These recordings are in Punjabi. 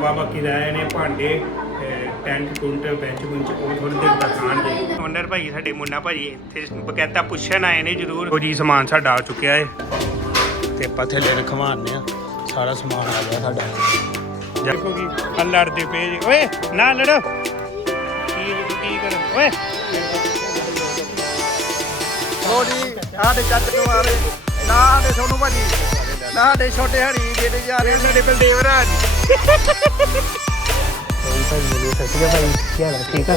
ਬਾਬਾ ਕੀ ਰਾਏ ਨੇ ਭਾਂਡੇ ਟੈਂਟ ਟੁੰਟ ਬੈਂਚ ਬੁੰਚ ਉਹ ਥੋੜੀ ਦੇਰ ਤੱਕ ਆਣਗੇ ਓਨਰ ਭਾਈ ਸਾਡੇ ਮੁੰਨਾ ਭਾਈ ਇੱਥੇ ਬਕਾਇਦਾ ਪੁੱਛਣ ਆਏ ਨੇ ਜ਼ਰੂਰ। ਉਹ ਜੀ ਸਮਾਨ ਸਾਡਾ ਆ ਚੁੱਕਿਆ ਹੈ ਤੇ ਆਪਾਂ ਥੱਲੇ ਰਖਵਾਉਂਦੇ ਆ ਸਾਰਾ ਸਮਾਨ ਆ ਗਿਆ ਸਾਡਾ। ਦੇਖੋ ਕੀ ਆ ਲੜਦੇ ਪਏ ਜੀ। ਓਏ ਨਾ ਲੜੋ। ਕੀ ਕੀ ਕਰ? ਓਏ। ਹੋ ਜੀ ਸਾਡੇ ਚੱਟ ਕੁਮਾਰੇ ਨਾ ਦੇ ਸੋਨੂ ਭਾਜੀ ਨਾ ਦੇ ਛੋਟੇ ਹਰੀ ਜਿਹੜੇ ਜਾ ਰਹੇ ਸਾਡੇ ਬਲਦੇਵ ਰਾਜ। ਭਾਈ ਮਿਲੇ ਸਤਿ ਸ਼੍ਰੀ ਅਕਾਲ ਭਾਈ ਕੀ ਹਾਲ ਹੈ ਠੀਕ ਆ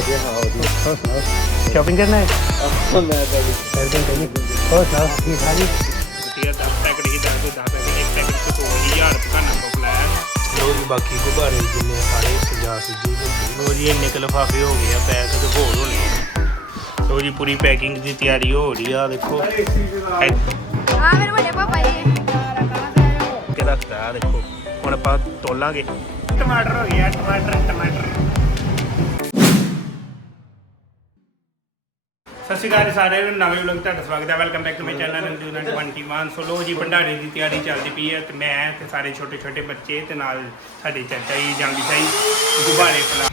ਸ਼ਾਪਿੰਗ ਕਰਨਾ ਹੈ ਮੈਂ ਤਾਂ ਜੀ ਸਰਦਨ ਕਰੀ ਹੋਰ ਸੁਣਾਓ ਕੀ ਖਾਲੀ ਵਧੀਆ 10 ਪੈਕਟ ਹੀ 10 10 ਪੈਕਟ ਇੱਕ ਪੈਕਟ ਚ 2000 ਪਕਾਨਾ ਪਪਲਾਇਆ ਲੋ ਜੀ ਬਾਕੀ ਗੁਬਾਰੇ ਜਿੰਨੇ ਸਾਰੇ ਸਜਾ ਸਜੂ ਲੋ ਜੀ ਇੰਨੇ ਕੁ ਲਿਫਾਫੇ ਹੋ ਗਏ ਆ ਪੈਕ ਤੇ ਹੋਰ ਹੋਣੇ ਆ ਲੋ ਜੀ ਪੂਰੀ ਪੈਕਿੰਗ ਦੀ ਹੁਣ ਆਪਾਂ ਤੋਲਾਂਗੇ। ਟਮਾਟਰ ਹੋ ਗਿਆ, ਟਮਾਟਰ ਟਮਾਟਰ। ਸਤਿ ਸ਼੍ਰੀ ਅਕਾਲ ਸਾਰਿਆਂ ਨੂੰ, ਨਵੇਂ ਵਲੋਗ ਤੁਹਾਡਾ ਸਵਾਗਤ ਹੈ। Welcome back to my channel Nandu 21 so ਲੋ ਜੀ, ਭੰਡਾਰੇ ਦੀ ਤਿਆਰੀ ਚੱਲਦੀ ਪਈ ਹੈ ਤੇ ਮੈਂ ਤੇ ਸਾਰੇ ਛੋਟੇ ਛੋਟੇ ਬੱਚੇ ਤੇ ਨਾਲ ਸਾਡੇ ਚਾਚਾ ਜੀ, ਜਾਂਦੀ ਸਾਈ, ਗੁਬਾਰੇ ਫਲਾ।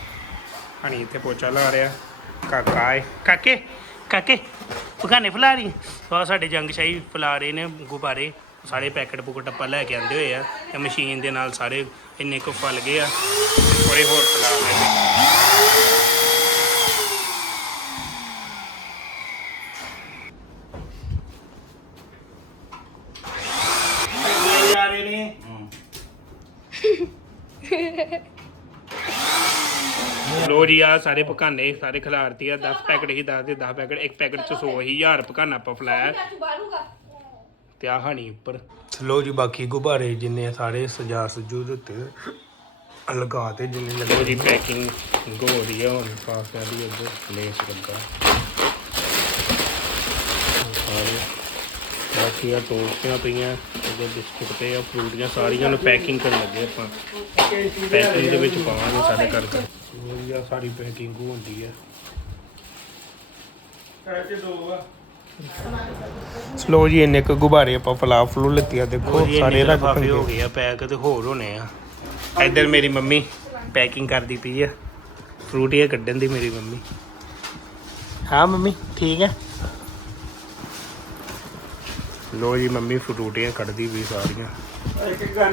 ਹਣੀ ਇੱਥੇ ਪੋਚਾ ਲਾ ਰਿਹਾ। ਕਾਕਾ ਏ। ਕਾਕੇ ਕਾਕੇ ਪਕਾਨੇ ਫਲਾ ਰਹੀ? ਸੋ ਸਾਡੇ ਜੰਗ ਸ਼ਾਹੀ ਫਲਾ ਰਹੇ ਨੇ ਗੁਬਾਰੇ। ਸਾਰੇ ਪੈਕਟ ਪੁਕਟ ਆਪਾਂ ਲੈ ਕੇ ਆਂਦੇ ਹੋਏ ਆ ਤੇ ਮਸ਼ੀਨ ਦੇ ਨਾਲ ਸਾਰੇ ਇੰਨੇ ਕੁ ਫਲ ਗਏ ਆ। ਥੋੜੇ ਹੋਰ ਫਲਾ ਨੇ ਲੋ ਜੀ ਆ ਸਾਰੇ ਪਕਾਨੇ ਸਾਰੇ ਖਿਲਾਰਤੀ ਆ 10 ਪੈਕਟ ਹੀ 10 ਦੇ 10 ਪੈਕਟ ਇੱਕ ਪੈਕਟ ਚ 100 ਹੀ 1000 ਪਕਾਨਾ ਆਪਾਂ ਫਲਾਇਆ ਤੇ ਆ ਹਣੀ ਉੱਪਰ। ਲੋ ਜੀ ਬਾਕੀ ਗੁਬਾਰੇ ਜਿੰਨੇ ਸਾਰੇ ਸਜਾ ਸਜੂ ਦੇ ਉੱਤੇ ਲਗਾ ਤੇ ਜਿੰਨੇ ਲਗੋ ਜੀ ਪੈਕਿੰਗ ਗੋ ਰਹੀ ਆ ਹੁਣ ਪਾਸਿਆਂ ਦੀ ਅੱਗੇ ਲੇਸ ਲੱਗਾ ਬਾਕੀ ਆ ਟੋਸਟੀਆਂ ਪਈਆਂ ਉਹਦੇ ਬਿਸਕੁਟ ਤੇ ਆ ਫਰੂਟੀਆਂ ਸਾਰੀਆਂ ਨੂੰ ਪੈਕਿੰਗ ਕਰਨ ਲੱਗੇ ਆਪਾਂ। ਪੈਕਿੰਗ ਦੇ ਵਿੱਚ ਪਾਵਾਂਗੇ ਸਾਡੇ ਘਰ ਵਧੀਆ ਸਾਰੀ ਪੈਕਿੰਗ ਹੁੰਦੀ ਹੈ ਸਲੋ ਜੀ ਇੰਨੇ ਕੁ ਗੁਬਾਰੇ ਆਪਾਂ ਫਲਾ ਫਲੂ ਲੱਤੀਆਂ ਦੇਖੋ ਸਾਰੇ ਰੱਖ ਹੋ ਗਏ ਆ ਪੈਕ ਤੇ ਹੋਰ ਹੋਣੇ ਆ। ਇੱਧਰ ਮੇਰੀ ਮੰਮੀ ਪੈਕਿੰਗ ਕਰਦੀ ਪਈ ਆ। ਫਰੂਟੀਆਂ ਕੱਢਣ ਦੀ ਮੇਰੀ ਮੰਮੀ। ਹਾਂ ਮੰਮੀ ਠੀਕ ਹੈ। ਲੋ ਜੀ ਮੰਮੀ ਫਰੂਟੀਆਂ ਕੱਢਦੀ ਵੀ ਸਾਰੀਆਂ।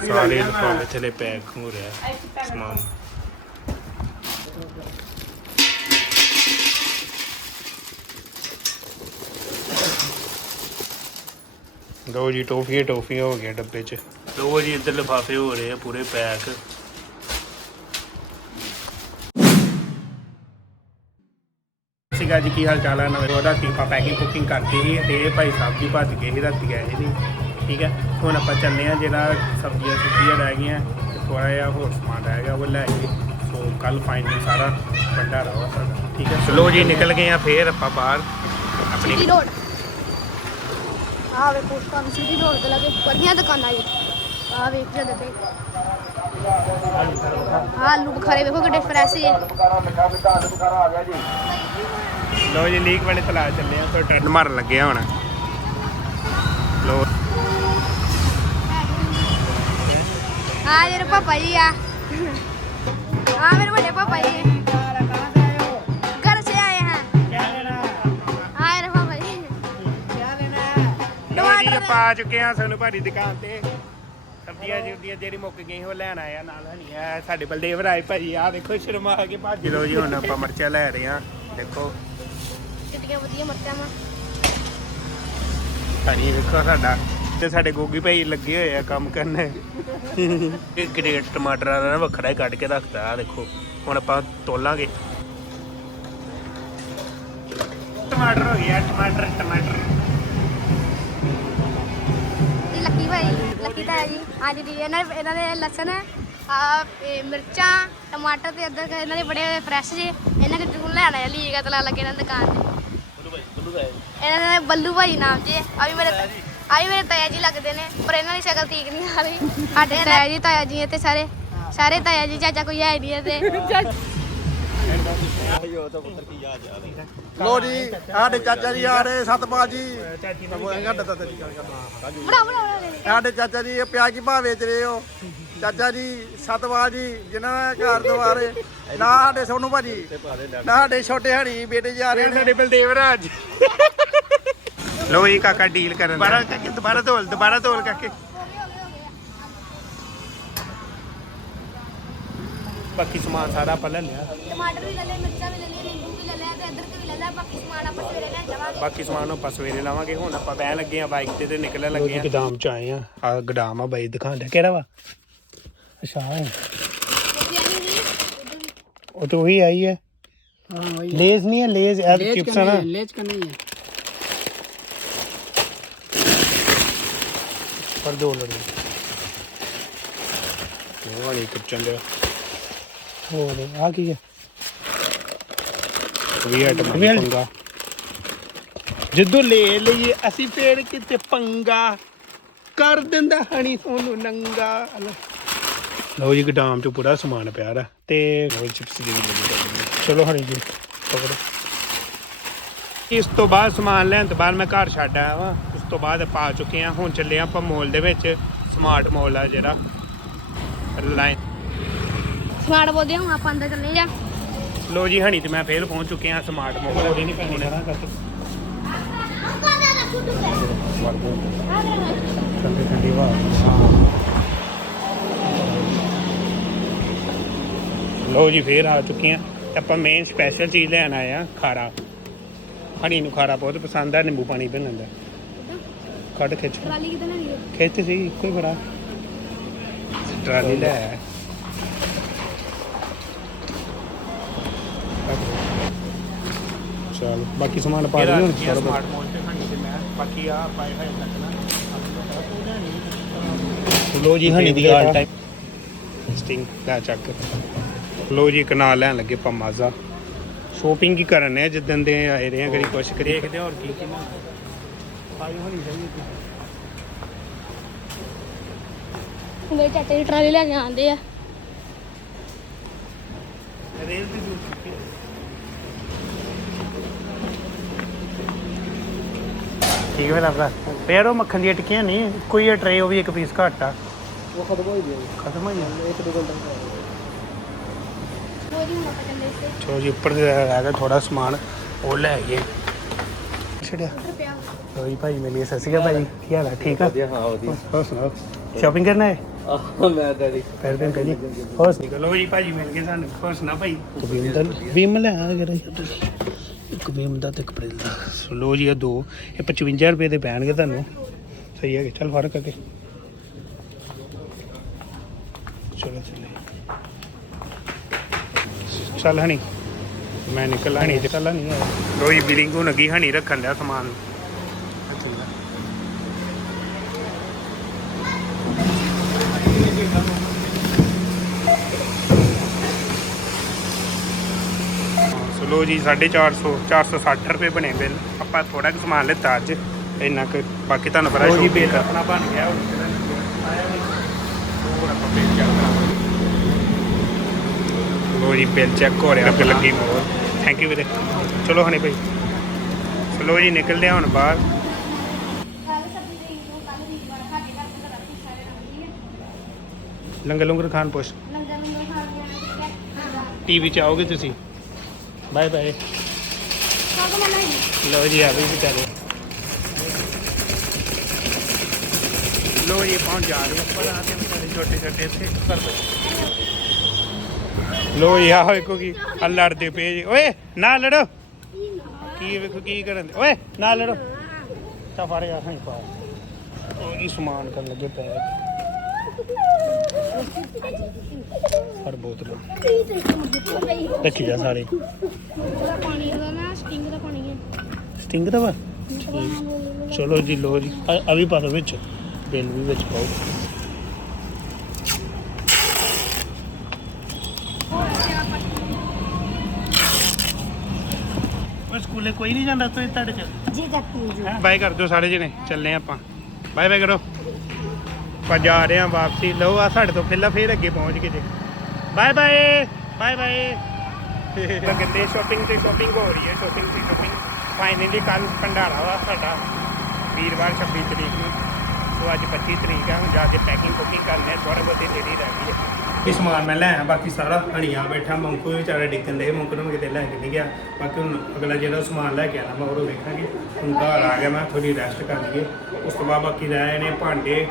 ਸਾਰੇ ਲਿਫਾਫੇ ਥੱਲੇ ਪੈਕ ਹੋ ਰਿਹਾ। ਸਮਾਨ। ਲੋ ਜੀ ਟੋਫੀਆਂ ਟੋਫੀਆਂ ਹੋ ਗਈਆਂ ਡੱਬੇ 'ਚ। ਲੋ ਜੀ ਇੱਧਰ ਲਿਫਾਫੇ ਹੋ ਰਹੇ ਆ ਪੂਰੇ ਪੈਕ। ਸਿਗਾ ਜੀ ਕੀ ਹਾਲ ਚਾਲ ਹੈ ਨਵੇਂ ਉਹਦਾ ਟੀਪਾ ਪੈਕਿੰਗ ਕੁਕਿੰਗ ਕਰਤੀ ਸੀ ਤੇ ਇਹ ਭਾਈ ਸਾਹਿਬ ਜੀ ਭੱਜ ਗਏ ਸੀ ਰਾਤੀ ਗਏ ਸੀ ਠੀਕ ਹੈ ਹੁਣ ਆਪਾਂ ਚੱਲਦੇ ਆ ਜਿਹੜਾ ਸਬਜ਼ੀਆਂ ਸੁਬਜ਼ੀਆਂ ਰਹਿ ਗਈਆਂ ਤੇ ਥੋੜਾ ਜਿਹਾ ਹੋਰ ਸਮਾਨ ਰਹਿ ਗਿਆ ਉਹ ਲੈ ਕੇ ਸੋ ਕੱਲ ਫਾਈਨਲ ਸਾਰਾ ਭੰਡਾਰਾ ਵਾ ਸਾਡਾ ਠੀਕ ਹੈ ਚਲੋ ਜੀ। ਨਿਕਲ ਗਏ ਆ ਫੇਰ ਆਪਾਂ ਬਾਹਰ। ਆਪਣੀ ਰੋਡ ਆ ਵੇ ਪੋਸਟਾਂ ਨੂੰ ਸਿਟੀ ਰੋਡ ਤੇ ਲੱਗੇ ਬੜੀਆਂ ਦੁਕਾਨਾਂ ਜੀ। ਆ ਵੇਖ ਜਦ ਤੇ। ਆ ਆਲੂ ਬੁਖਾਰੇ ਵੇਖੋ ਕਿੱਡੇ ਫਰੈਸ਼ ਜੀ। ਲੋ ਜੀ ਲੀਕ ਵਾਲੇ ਤਲਾ ਚੱਲੇ ਆ ਤੋਂ ਟਰਨ ਮਾਰਨ ਲੱਗੇ ਆ ਹੁਣ। ਲੋ ਆ ਮੇਰੇ ਪਾਪਾ ਜੀ ਆ। ਆ ਮੇਰੇ ਵੱਡੇ ਪਾਪਾ ਜੀ। ਆਪਾਂ ਆ ਚੁੱਕੇ ਆ ਸਾਨੂੰ ਭਾਰੀ ਦੁਕਾਨ ਤੇ। ਸਬਜ਼ੀਆਂ ਜਿਹੜੀਆਂ ਜਿਹੜੀ ਮੁੱਕ ਗਈਆਂ ਉਹ ਲੈਣ ਆਇਆ ਨਾਲ ਹਣੀ ਆ ਸਾਡੇ ਬਲਦੇਵ ਰਾਏ ਭਾਜੀ ਆ ਦੇਖੋ ਸ਼ਰਮਾ ਕੇ ਭੱਜ ਲੋ ਜੀ ਹੁਣ ਆਪਾਂ ਮਰਚਾ ਲੈ ਰਹੇ ਆ ਦੇਖੋ। ਕਿੱਡੀਆਂ ਵਧੀਆ ਮਰਚਾਂ ਵਾ। ਹਣੀ ਦੇਖੋ ਸਾਡਾ ਤੇ ਸਾਡੇ ਗੋਗੀ ਭਾਈ ਲੱਗੇ ਹੋਏ ਆ ਕੰਮ ਕਰਨ। ਇਹ ਗ੍ਰੇਟ ਟਮਾਟਰਾਂ ਦਾ ਨਾ ਵੱਖਰਾ ਹੀ ਕੱਢ ਕੇ ਰੱਖਤਾ ਆ ਦੇਖੋ ਹੁਣ ਆਪਾਂ ਤੋਲਾਂਗੇ। ਟਮਾਟਰ ਹੋ ਗਿਆ ਟਮਾਟਰ ਟਮਾਟਰ। ਭਾਈ ਲੱਕੀ ਤਾਇਆ ਜੀ ਹਾਂਜੀ ਦੀ ਇਹਨਾਂ ਦੇ ਇਹਨਾਂ ਦੇ ਲਸਣ ਆ ਇਹ ਮਿਰਚਾਂ ਟਮਾਟਰ ਤੇ ਅਦਰਕ ਇਹਨਾਂ ਦੇ ਬੜੇ ਫਰੈਸ਼ ਜੀ। ਇਹਨਾਂ ਦੇ ਟੂਨ ਲੈਣਾ ਹੈ ਲੀਗਾ ਤਲਾ ਲੱਗੇ ਇਹਨਾਂ ਦੀ ਦੁਕਾਨ ਤੇ। ਇਹਨਾਂ ਦਾ ਬੱਲੂ ਭਾਈ ਨਾਮ ਜੀ। ਆ ਵੀ ਮੇਰੇ ਆ ਵੀ ਮੇਰੇ ਤਾਇਆ ਜੀ ਲੱਗਦੇ ਨੇ ਪਰ ਇਹਨਾਂ ਦੀ ਸ਼ਕਲ ਠੀਕ ਨਹੀਂ ਆ ਰਹੀ। ਸਾਡੇ ਤਾਇਆ ਜੀ ਤਾਇਆ ਜੀ ਤੇ ਸਾਰੇ। ਸਾਰੇ ਤਾਇਆ ਜੀ ਚਾਚਾ ਕੋਈ ਹੈ ਨਹੀਂ ਤੇ ਲੋ ਜੀ ਸਾਡੇ ਚਾਚਾ ਜੀ ਆ ਰਹੇ ਸਤਪਾਲ ਜੀ। ਚਾਚੀ ਉਹ ਘੱਟ ਤਾਂ ਤੇਰੀ ਗੱਲ ਕਰਦਾ ਬੜਾ ਬੜਾ ਬੜਾ ਸਾਡੇ ਚਾਚਾ ਜੀ ਇਹ ਪਿਆਜ਼ ਕੀ ਭਾਅ ਵੇਚ ਰਹੇ ਹੋ? ਚਾਚਾ ਜੀ ਸਤਪਾਲ ਜੀ ਜਿਨ੍ਹਾਂ ਦੇ ਘਰ ਦੁਆਰੇ ਨਾ ਸਾਡੇ ਸੋਨੂ ਭਾਜੀ ਨਾ ਸਾਡੇ ਛੋਟੇ ਹਣੀ ਬੇਟੇ ਜਾ ਰਹੇ ਨੇ। ਸਾਡੇ ਬਲਦੇਵ ਰਾਜ। ਲੋ ਜੀ ਕਾਕਾ ਡੀਲ ਕਰਨ ਦੁਬਾਰਾ ਕਾਕੇ ਦੁਬਾਰਾ ਤੋਲ ਦੁਬਾਰਾ ਤੋਲ ਕਾਕੇ। ਬਾਕੀ ਸਮਾਨ ਸਾਰਾ ਆਪਾਂ ਲੈ ਲਿਆ। ਟਮਾਟਰ ਵੀ ਲੈ ਲੈ ਮਿਰਚਾਂ ਵੀ ਲੈ ਲੈ ਨਿੰਬੂ ਵੀ ਲੈ ਲੈ ਤੇ ਅਦਰਕ ਵੀ ਲੈ ਲੈ ਬਾਕੀ ਸਮਾਨ ਆਪਾਂ ਸਵੇਰੇ ਲੈ ਜਾਵਾਂਗੇ। ਬਾਕੀ ਸਮਾਨ ਆਪਾਂ ਸਵੇਰੇ ਲਾਵਾਂਗੇ ਹੁਣ ਆਪਾਂ ਬਹਿ ਲੱਗੇ ਆ ਬਾਈਕ ਤੇ ਤੇ ਨਿਕਲਣ ਲੱਗੇ ਆ ਗਦਾਮ ਚ ਆਏ ਆ ਆ ਗਦਾਮ ਆ ਬਾਈ ਦਿਖਾਣ ਦੇ ਕਿਹੜਾ ਵਾ? ਅੱਛਾ ਉਹ ਤੋਂ ਹੀ ਆਈ ਹੈ। ਹਾਂ ਵਹੀ ਲੇਜ਼ ਨਹੀਂ ਹੈ ਲੇਜ਼ ਐ ਚਿਪਸ ਨਾ। ਲੇਜ਼ ਕਾ ਨਹੀਂ ਹੈ? ਪਰ ਦੋ ਲੜੀ ਉਹ ਵਾਲੀ ਕਿਚਨ ਦੇ ਹੋਰ ਆ ਕੀ ਹੈ ਵੀ ਆਟਮ ਪੰਗਾ। ਜਦੋਂ ਲੈ ਲਈਏ ਅਸੀਂ ਫੇਰ ਕਿਤੇ ਪੰਗਾ? ਕਰ ਦਿੰਦਾ ਹਣੀ ਸੋਨੂੰ ਨੰਗਾ। ਲਓ ਜੀ ਗਦਾਮ ਚ ਪੂਰਾ ਸਮਾਨ ਪਿਆ ਰ ਤੇ ਉਹ ਚਿਪਸ ਦੀ ਵੀ ਲੱਗੀ ਚਲੋ ਹਣੀ ਜੀ ਪਕੜੋ। ਇਸ ਤੋਂ ਬਾਅਦ ਸਮਾਨ ਲੈਣ ਤੋਂ ਬਾਅਦ ਮੈਂ ਘਰ ਛੱਡ ਆਇਆ ਵਾਂ। ਉਸ ਤੋਂ ਬਾਅਦ ਪਾ ਚੁੱਕੇ ਆ ਹੁਣ ਚੱਲੇ ਆਪਾਂ ਮੋਲ ਦੇ ਵਿੱਚ ਸਮਾਰਟ ਮੋਲ ਆ ਜਿਹੜਾ। ਲਾਈਨ ਸਮਾਰਟ ਬੋਲਦੇ ਹੁਣ ਆਪਾਂ ਅੰਦਰ ਚੱਲੇ ਜਾ ਲੋ ਜੀ ਹਣੀ ਤੇ ਮੈਂ ਫੇਰ ਪਹੁੰਚ ਚੁੱਕੇ ਆ ਸਮਾਰਟ ਮੋਲ ਉਹਦੀ ਨਹੀਂ ਪੈਣੀ ਨਾ ਕਰ ਠੰਡੀ ਠੰਡੀ ਹਵਾ ਲੋ ਜੀ ਫੇਰ ਆ ਚੁੱਕੇ ਆ। ਤੇ ਆਪਾਂ ਮੇਨ ਸਪੈਸ਼ਲ ਚੀਜ਼ ਲੈਣ ਆਏ ਆ ਖਾਰਾ। ਹਣੀ ਨੂੰ ਖਾਰਾ ਬਹੁਤ ਪਸੰਦ ਆ ਨਿੰਬੂ ਪਾਣੀ ਬਣਨ ਦਾ ਕੱਢ ਖਿੱਚ। ਟਰਾਲੀ ਕਿਤੇ ਲੈਣੀ ਹੈ ਖਿੱਚ ਸੀ ਇੱਕੋ ਹੀ ਬੜਾ। ਟਰਾਲੀ ਲੈ ਆਇਆ ਚਲ ਬਾਕੀ ਸਮਾਨ ਪਾ ਲਈ ਹੁਣ ਸਮਾਰਟ ਮੋਲ ਤੇ ਹਣੀ ਤੇ ਮੈਂ ਬਾਕੀ ਆ ਪਾਏ ਹੋਏ ਲੱਗਣਾ ਲੋ ਜੀ ਹਣੀ ਦੀ ਆਲ ਟਾਈਮ ਸਟਿੰਗ ਲੈ ਚੱਕ। ਲੋ ਜੀ ਇੱਕ ਨਾਲ ਲੈਣ ਲੱਗੇ ਆਪਾਂ ਮਾਜ਼ਾ। ਸ਼ੋਪਿੰਗ ਹੀ ਕਰਨ ਨੇ ਜਿੱਦਣ ਦੇ ਆਏ ਰਹੇ ਆ ਕਰੀ ਕੁਛ ਕਰੀ ਦੇਖਦੇ ਹੋਰ ਕੀ ਕੀ ਨਾ ਹੋਣੀ ਚਾਹੀਦੀ ਮੇਰੇ ਚਾਚਾ ਜੀ ਟਰਾਲੀ ਲੈ ਕੇ ਆਉਂਦੇ ਆ। ਰੇਲ ਦੀ ਠੀਕ ਵੀ ਲੱਗਦਾ। ਤੇ ਮੱਖਣ ਦੀਆਂ ਟਿੱਕੀਆਂ ਨਹੀਂ ਕੋਈ ਇਹ ਟਰੇ ਉਹ ਵੀ ਇੱਕ ਪੀਸ ਘੱਟ ਆ। ਉਹ ਖਤਮ ਹੋ ਗਿਆ ਖਤਮ ਹੋ ਗਿਆ ਇੱਕ ਦੋ ਘੰਟੇ ਚਲੋ ਜੀ ਉੱਪਰ ਦੇ ਰਹਿ ਗਿਆ ਥੋੜਾ ਸਮਾਨ ਉਹ ਲੈ ਭਾਈ ਮਿਲੀ ਸਤਿ ਸ਼੍ਰੀ ਅਕਾਲ ਭਾਈ। ਕੀ ਹਾਲ ਆ? ਠੀਕ ਆ? ਸ਼ਾਪਿੰਗ ਕਰਨਾ ਹੈ ਆਹ ਮੈਂ ਤੇਰੀ ਫਿਰ ਦਿਨ ਕਰੀ ਹੋਰ? ਸੁਣਾਓ ਜੀ ਭਾਜੀ ਮਿਲ ਗਏ ਸਾਨੂੰ ਹੋਰ ਸੁਣਾ ਭਾਈ? ਵਿਮਲ ਵਿਮਲ ਆ ਗਿਆ ਯਾਰ ਇੱਕ ਦਾ ਤੇ ਇੱਕ ਦਾ। ਸੋ ਲੋ ਜੀ ਇਹ ਦੋ, ਇਹ 55 ਰੁਪਏ ਦੇ ਪੈਣਗੇ ਤੁਹਾਨੂੰ। ਸਹੀ ਹੈ ਚੱਲ ਫੜ ਕੇ ਚਲੋ, ਚੱਲੇ। ਚੱਲ ਹਣੀ। ਮੈਂ ਨਿਕਲ ਹਣੀ ਤੇ ਚੱਲ ਨਹੀਂ ਲੋ ਜੀ ਬਿਲਿੰਗ ਨੂੰ ਲੱਗੀ, ਹਣੀ ਰੱਖਣ ਦਾ ਸਮਾਨ। ਸੋ ਲੋ ਜੀ 450 460 ਰੁਪਏ ਬਣੇ ਬਿੱਲ। ਆਪਾਂ ਥੋੜਾ ਕੁ ਸਮਾਨ ਲਿੱਤਾ ਅੱਜ ਇੰਨਾ ਕੁ। ਬਾਕੀ ਤੁਹਾਨੂੰ ਪਤਾ ਜੀ ਬਿੱਲ ਆਪਣਾ ਬਣ ਗਿਆ। ਲੋ ਜੀ ਬਿੱਲ ਚੈੱਕ ਹੋ ਰਿਹਾ ਬਿੱਲ ਲੱਗੀ ਮੋਰ ਥੈਂਕ ਯੂ ਵੀਰੇ। ਚਲੋ ਹਣੀ ਭਾਈ। ਸੋ ਲੋ ਜੀ ਨਿਕਲਦੇ ਹਾਂ ਹੁਣ ਬਾਹਰ। ਲੰਗਰ ਲੰਗਰ ਖਾਣ ਪੁੱਛ। ਲੰਗਰ ਟੀਵੀ ਚ ਆਓਗੇ ਤੁਸੀਂ? Bye bye. ਲੋ ਜੀ, ਆ ਵੀ ਵਿਚਾਰੇ। ਲੋ ਜੀ ਪਹੁੰਚ ਜਾ ਰਹੇ ਉੱਪਰ, ਆ ਕੇ ਵਿਚਾਰੇ ਛੋਟੇ ਛੋਟੇ ਇੱਥੇ ਕਰ ਲੋ ਜੀ ਆ ਵੇਖੋ ਕੀ ਆ ਲੜਦੇ ਪਏ ਜੀ। ਓਏ ਨਾ ਲੜੋ। ਕੀ ਵੇਖੋ, ਕੀ ਕਰਨ ਦੇ। ਓਏ ਨਾ ਲੜੋ। ਤਾਂ ਫੜ ਜਾ ਹਾਂ ਪਾ। ਉਹ ਕੀ ਸਮਾਨ ਕਰਨ ਲੱਗੇ ਪਏ ਫੜ ਬੋਤਲ। ਰੱਖੀ ਜਾ ਸਾਰੇ। ਥੋੜਾ ਪਾਣੀ ਦਾ ਨਾ ਸਟਿੰਗ ਦਾ ਪਾਣੀ ਹੈ ਸਟਿੰਗ ਦਾ ਵਾ। ਚਲੋ ਜੀ ਲੋ ਜੀ। ਆ ਆ ਵੀ ਪਾ ਦਿਓ ਵਿੱਚ। ਬਿੱਲ ਵੀ ਵਿੱਚ ਪਾਓ। ਉਹ ਸਕੂਲੇ ਕੋਈ ਨਹੀਂ ਜਾਂਦਾ ਤੂੰ ਤੁਹਾਡੇ ਚ? ਜੀ ਜੱਪੂ ਜੀ। ਬਾਏ ਕਰ ਦਿਓ ਸਾਰੇ ਜਣੇ। ਚੱਲੇ ਆਪਾਂ। ਬਾਏ ਬਾਏ ਕਰੋ। ਆਪਾਂ ਜਾ ਰਹੇ ਹਾਂ ਵਾਪਸੀ। ਲਓ ਆ ਸਾਡੇ ਤੋਂ ਪਹਿਲਾਂ ਫੇਰ ਅੱਗੇ ਪਹੁੰਚ ਗਏ ਜੇ। ਬਾਏ ਬਾਏ ਬਾਏ ਬਾਏ ਕਹਿੰਦੇ ਸ਼ਾਪਿੰਗ ਤੇ ਸ਼ਾਪਿੰਗ ਹੋ ਰਹੀ ਹੈ ਸ਼ਾਪਿੰਗ ਤੇ ਸ਼ਾਪਿੰਗ ਫਾਈਨਲੀ ਕੱਲ ਭੰਡਾਰਾ ਵਾ ਸਾਡਾ, ਵੀਰਵਾਰ 26 ਤਰੀਕ ਨੂੰ। ਸੋ ਅੱਜ 25 ਤਰੀਕ ਆ, ਹੁਣ ਜਾ ਕੇ ਪੈਕਿੰਗ ਕੁਕਿੰਗ ਕਰਨੀ ਹੈ ਥੋੜਾ ਬਹੁਤੇ ਦੇਰੀ ਰਹਿ ਗਈ ਹੈ। ਇਹ ਸਮਾਨ ਮੈਂ ਲੈ ਆਇਆ, ਬਾਕੀ ਸਾਰਾ ਹਣੀਆਂ ਬੈਠਾ, ਮੰਕੂ ਵੀ ਵਿਚਾਰਾ ਡਿੱਕਣ ਦੇ ਮੰਕੂ ਨੂੰ ਕਿਤੇ ਲੈ ਕੇ ਨਹੀਂ ਗਿਆ। ਬਾਕੀ ਹੁਣ ਅਗਲਾ ਜਿਹੜਾ ਸਮਾਨ ਲੈ ਕੇ ਆਣਾ ਮੈਂ ਉਹ ਵੇਖਾਂਗੇ। ਹੁਣ ਘਰ ਆ ਗਿਆ, ਮੈਂ ਥੋੜੀ ਰੈਸਟ ਕਰ ਲਈਏ। ਉਸ ਤੋਂ ਬਾਅਦ ਬਾਕੀ ਰਹਿ ਨੇ ਭਾਂਡੇ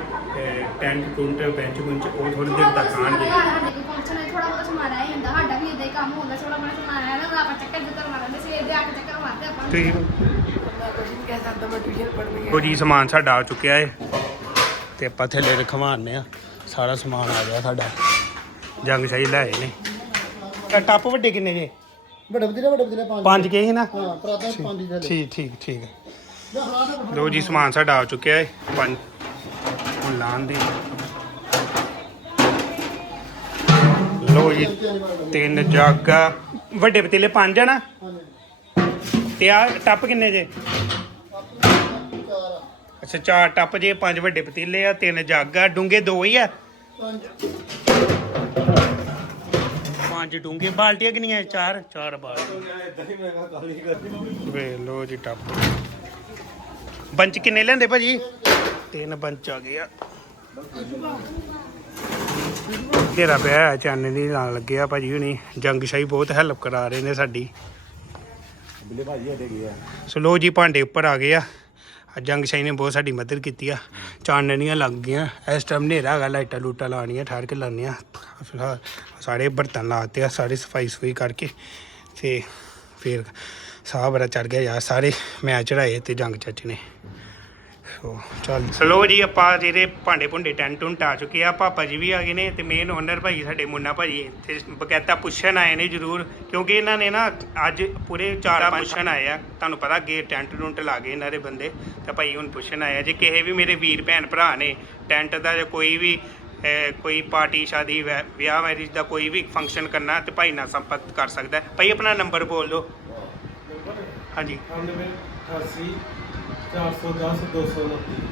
ਟੈਂਟ ਟੁੰਟ ਬੈਂਚ ਬੁੰਚ ਉਹ ਥੋੜੀ ਦੇਰ ਤੱਕ ਆਣਗੇ ਸਾਡੇ ਫੰਕਸ਼ਨ ਹੈ ਥੋੜਾ ਬਹੁਤਾ ਸਮਾਨ ਆਇਆ ਹੀ ਹੁੰਦਾ। ਸਾਡਾ ਵੀ ਇਦਾਂ ਹੀ ਕੰਮ ਹੁੰਦਾ ਥੋੜਾ ਬਹੁਤਾ ਸਮਾਨ ਆਇਆ ਨਾ ਆਪਾਂ ਚੱਕਰ ਜਿੱਤਰ ਮਾਰਾਂਗੇ ਸਵੇਰ ਦੇ ਆ ਕੇ ਚੱਕਰ ਮਾਰਦੇ ਆਪਾਂ। ਤੁਸੀਂ ਕੁਝ ਨਹੀਂ ਕਹਿ ਸਕਦਾ ਮੈਂ ਟਿਊਸ਼ਨ ਪੜ੍ਹਨੀ ਕੋ ਜੀ ਸਮਾਨ ਸਾਡਾ ਆ ਚੁੱਕਿਆ ਏ। ਤੇ ਆਪਾਂ ਥੱਲੇ ਰਖਵਾਉਂਦੇ ਆ ਸਾਰਾ ਸਮਾਨ ਆ ਗਿਆ ਸਾਡਾ। ਜੰਗ ਸ਼ਾਹੀ ਲੈ ਆਏ ਨੇ। ਤਾਂ ਟੱਪ ਵੱਡੇ ਕਿੰਨੇ ਜੇ? ਵੱਡੇ ਵੱਡੇ ਬਦਲੇ ਪੰਜ। ਪੰਜ ਕੇ ਸੀ ਨਾ? ਹਾਂ ਪ੍ਰਾਤਾ ਪੰਜ ਹੀ ਥੱਲੇ। ਠੀਕ ਠੀਕ ਠੀਕ। ਹੈ ਲੋ ਜੀ ਸਮਾਨ ਸਾਡਾ ਆ ਚੁੱਕਿਆ ਏ। ਪੰਜ ਹੁਣ ਲਾਣ ਦੀ ਲੋ ਜੀ, ਤਿੰਨ ਜੱਗ। ਵੱਡੇ ਪਤੀਲੇ ਪੰਜ ਆ ਨਾ ਤੇ ਆ ਟੱਪ ਕਿੰਨੇ ਜੇ? ਅੱਛਾ, ਚਾਰ ਟੱਪ ਜੇ, ਪੰਜ ਵੱਡੇ ਪਤੀਲੇ ਆ, ਤਿੰਨ ਜੱਗ। ਆ ਡੂੰਗੇ ਦੋ ਹੀ ਆ? ਪੰਜ ਡੂੰਗੇ ਬਾਲਟੀਆਂ ਕਿੰਨੀਆਂ ਚਾਰ? ਚਾਰ ਬਾਲਟੀਆਂ। ਵੇ ਲੋ ਜੀ, ਟੱਪ। ਬੰਚ ਕਿੰਨੇ ਲੈਂਦੇ ਭਾਜੀ? ਤਿੰਨ ਬੰਚ ਆ ਗਏ ਆ। ਤੇਰਾ ਪਿਆ ਚਾਨਣੇ ਦੀ ਨਾਲ ਲੱਗਿਆ ਭਾਜੀ ਹੁਣੀ। ਜੰਗਸ਼ਾਹੀ ਬਹੁਤ ਹੈਲਪ ਕਰਾ ਰਹੇ ਨੇ ਸਾਡੀ। ਬਿੱਲੇ ਭਾਜੀ ਹਟੇ ਗਏ ਆ। ਸੋ ਲੋ ਜੀ ਭਾਂਡੇ ਉੱਪਰ ਆ ਗਏ ਆ। ਅੱਜ ਜੰਗਸ਼ਾਹੀ ਨੇ ਬਹੁਤ ਸਾਡੀ ਮਦਦ ਕੀਤੀ ਆ। ਚਾਨਣੀਆਂ ਲੱਗ ਗਈਆਂ। ਇਸ ਟਾਈਮ ਹਨੇਰਾ ਹੈਗਾ ਲਾਈਟਾਂ ਲੂਟਾਂ ਲਾਉਣੀਆਂ ਠਹਿਰ ਕੇ ਲਾਉਂਦੇ ਆ। ਫਿਲਹਾਲ ਸਾਰੇ ਬਰਤਨ ਲਾਤੇ ਆ ਸਾਰੇ ਸਫ਼ਾਈ ਸਫ਼ਾਈ ਕਰਕੇ। ਤੇ ਫਿਰ ਸਾਹ ਬੜਾ ਚੜ ਗਿਆ ਯਾਰ ਸਾਰੇ ਮੈਂ ਚੜਾਏ ਤੇ ਜੰਗ ਚਾਚੇ ਨੇ। ਸੋ ਚੱਲ। ਸਲੋ ਜੀ ਆਪਾਂ ਜਿਹੜੇ ਭਾਂਡੇ ਭੁੰਡੇ ਟੈਂਟ ਟੁੰਟ ਆ ਚੁੱਕੇ ਆ ਪਾਪਾ ਜੀ ਵੀ ਆ ਗਏ ਨੇ ਤੇ ਮੇਨ ਓਨਰ ਭਾਈ ਸਾਡੇ ਮੁੰਨਾ ਭਾਈ ਤੇ ਬਕਾਇਦਾ ਪੁੱਛਣ ਆਏ ਨੇ ਜ਼ਰੂਰ ਕਿਉਂਕਿ ਇਹਨਾਂ ਨੇ ਨਾ ਅੱਜ ਪੂਰੇ ਚਾਰ ਪੰਜ ਪੁੱਛਣ ਆਏ ਆ। ਤੁਹਾਨੂੰ ਪਤਾ ਅੱਗੇ ਟੈਂਟ ਟੁੰਟ ਲਾ ਗਏ ਇਹਨਾਂ ਦੇ ਬੰਦੇ ਤਾਂ ਭਾਈ ਹੁਣ ਪੁੱਛਣ ਆਏ ਆ ਜੇ ਕਿਸੇ ਵੀ ਮੇਰੇ ਵੀਰ ਭੈਣ ਭਰਾ ਨੇ ਟੈਂਟ ਦਾ ਜਾਂ ਕੋਈ ਵੀ ਕੋਈ ਪਾਰਟੀ ਸ਼ਾਦੀ ਵਿਆਹ- ਵਿਆਹ ਮੈਰਿਜ ਦਾ ਕੋਈ ਵੀ ਫੰਕਸ਼ਨ ਕਰਨਾ ਤੇ ਭਾਈ ਨਾਲ ਸੰਪਰਕ ਕਰ ਸਕਦਾ। ਭਾਈ ਆਪਣਾ ਨੰਬਰ ਬੋਲ ਦਿਓ। ਹਾਂਜੀ।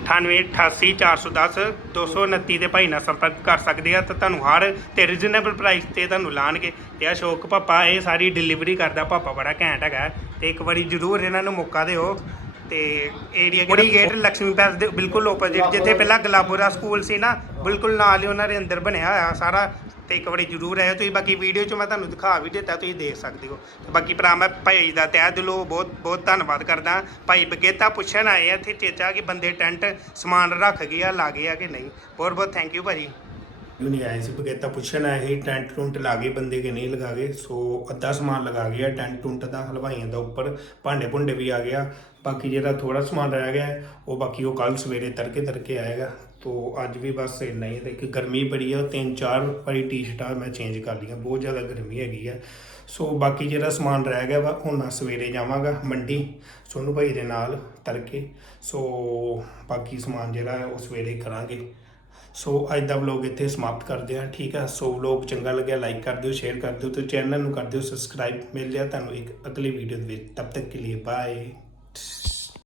988810 ਦੇ ਭਾਈ ਨਾਲ ਸੰਪਰਕ ਕਰ ਸਕਦੇ ਆ ਤਾਂ ਤੁਹਾਨੂੰ ਹਰ ਤੇ ਰੀਜ਼ਨੇਬਲ ਪ੍ਰਾਈਸ ਤੇ ਤੁਹਾਨੂੰ ਲਾਣਗੇ। ਤੇ ਅਸ਼ੋਕ ਸ਼ੋਕ ਪਾਪਾ, ਇਹ ਸਾਰੀ ਡਿਲੀਵਰੀ ਕਰਦਾ, ਪਾਪਾ ਬੜਾ ਘੈਂਟ ਹੈਗਾ। ਤੇ ਇੱਕ ਵਾਰੀ ਜ਼ਰੂਰ ਇਹਨਾਂ ਨੂੰ ਮੌਕਾ ਦਿਓ। ਤੇ ਏਰੀਆ ਕਿਹੜੀ ਗੇਟ ਲక్ష్ਮੀ ਪੈਲਸ ਦੇ ਬਿਲਕੁਲ ਆਪੋਜ਼ਿਟ ਜਿੱਥੇ ਪਹਿਲਾਂ ਗਲਾਬੋਰਾ ਸਕੂਲ ਸੀ ਨਾ ਬਿਲਕੁਲ ਨਾਲ ਹੀ ਉਹਨਾਂ ਦੇ ਅੰਦਰ ਬਣਿਆ ਹੋਇਆ ਸਾਰਾ ਤੇ ਇੱਕ ਵਾਰੀ ਜ਼ਰੂਰ ਆਇਓ ਤੁਸੀਂ। ਬਾਕੀ ਵੀਡੀਓ 'ਚ ਮੈਂ ਤੁਹਾਨੂੰ ਦਿਖਾ ਵੀ ਦਿੱਤਾ ਤੁਸੀਂ ਦੇਖ ਸਕਦੇ ਹੋ। ਤੇ ਬਾਕੀ ਭਰਾ ਮੈਂ ਭਾਈ ਦਾ ਤਹਿ ਦਿਲੋਂ ਬਹੁਤ ਬਹੁਤ ਧੰਨਵਾਦ ਕਰਦਾ। ਭਾਈ ਬਗੇਤਾ ਪੁੱਛਣ ਆਏ ਆ ਇੱਥੇ ਚੇਚਾ ਕਿ ਬੰਦੇ ਟੈਂਟ ਸਮਾਨ ਰੱਖ ਗਏ ਆ ਲਾ ਗਏ ਆ ਕਿ ਨਹੀਂ? ਬਹੁਤ ਬਹੁਤ ਥੈਂਕ ਯੂ ਭਾਜੀ। ਨਹੀਂ ਆਏ ਸੀ ਬਗੇਤਾ ਪੁੱਛਣ ਆਏ ਸੀ ਟੈਂਟ ਟੁੰਟ ਲਾ ਗਏ ਬੰਦੇ ਕਿ ਨਹੀਂ ਲਗਾ ਗਏ? ਸੋ ਅੱਧਾ ਸਮਾਨ ਲਗਾ ਗਿਆ ਟੈਂਟ ਟੁੰਟ ਦਾ ਹਲਵਾਈਆਂ ਦਾ ਉੱਪਰ ਭਾਂਡੇ ਭੁੰਡੇ ਵੀ ਆ ਗਿਆ ਬਾਕੀ ਜਿਹੜਾ ਥੋੜਾ ਸਮਾਨ ਰਹਿ ਗਿਆ ਹੈ, ਉਹ ਬਾਕੀ ਉਹ ਕੱਲ ਸਵੇਰੇ ਤੜਕੇ ਤੜਕੇ ਆਏਗਾ। ਤੋ ਅੱਜ ਵੀ ਬਸ ਇੰਨਾ ਹੀ ਹੈ। ਤੇ ਗਰਮੀ ਬੜੀ ਆ ਤਿੰਨ ਚਾਰ ਵਾਰੀ ਟੀ-ਸ਼ਰਟਾਂ ਮੈਂ ਚੇਂਜ ਕਰ ਲਈਆਂ ਬਹੁਤ ਜ਼ਿਆਦਾ ਗਰਮੀ ਹੈਗੀ ਆ। ਸੋ ਬਾਕੀ ਜਿਹੜਾ ਸਮਾਨ ਰਹਿ ਗਿਆ ਵਾ ਹੁਣ ਮੈਂ ਸਵੇਰੇ ਜਾਵਾਂਗਾ ਮੰਡੀ ਸੋਨੂੰ ਭਾਈ ਦੇ ਨਾਲ ਤੜਕੇ। ਸੋ ਬਾਕੀ ਸਮਾਨ ਜਿਹੜਾ ਹੈ ਉਹ ਸਵੇਰੇ ਕਰਾਂਗੇ। ਸੋ ਅੱਜ ਦਾ ਵਲੌਗ ਇੱਥੇ ਸਮਾਪਤ ਕਰਦੇ ਹਾਂ ਠੀਕ ਆ? ਸੋ ਵਲੌਗ ਚੰਗਾ ਲੱਗਿਆ ਲਾਈਕ ਕਰ ਦਿਓ ਸ਼ੇਅਰ ਕਰ ਦਿਓ ਤੇ ਚੈਨਲ ਨੂੰ ਕਰ ਦਿਓ ਸਬਸਕ੍ਰਾਈਬ ਮਿਲ ਲਿਆ ਤੁਹਾਨੂੰ ਇੱਕ ਅਗਲੀ ਵੀਡੀਓ ਦੇ ਵਿੱਚ। ਤਬ ਤੱਕ ਕੇ ਲਈ ਬਾਏ out.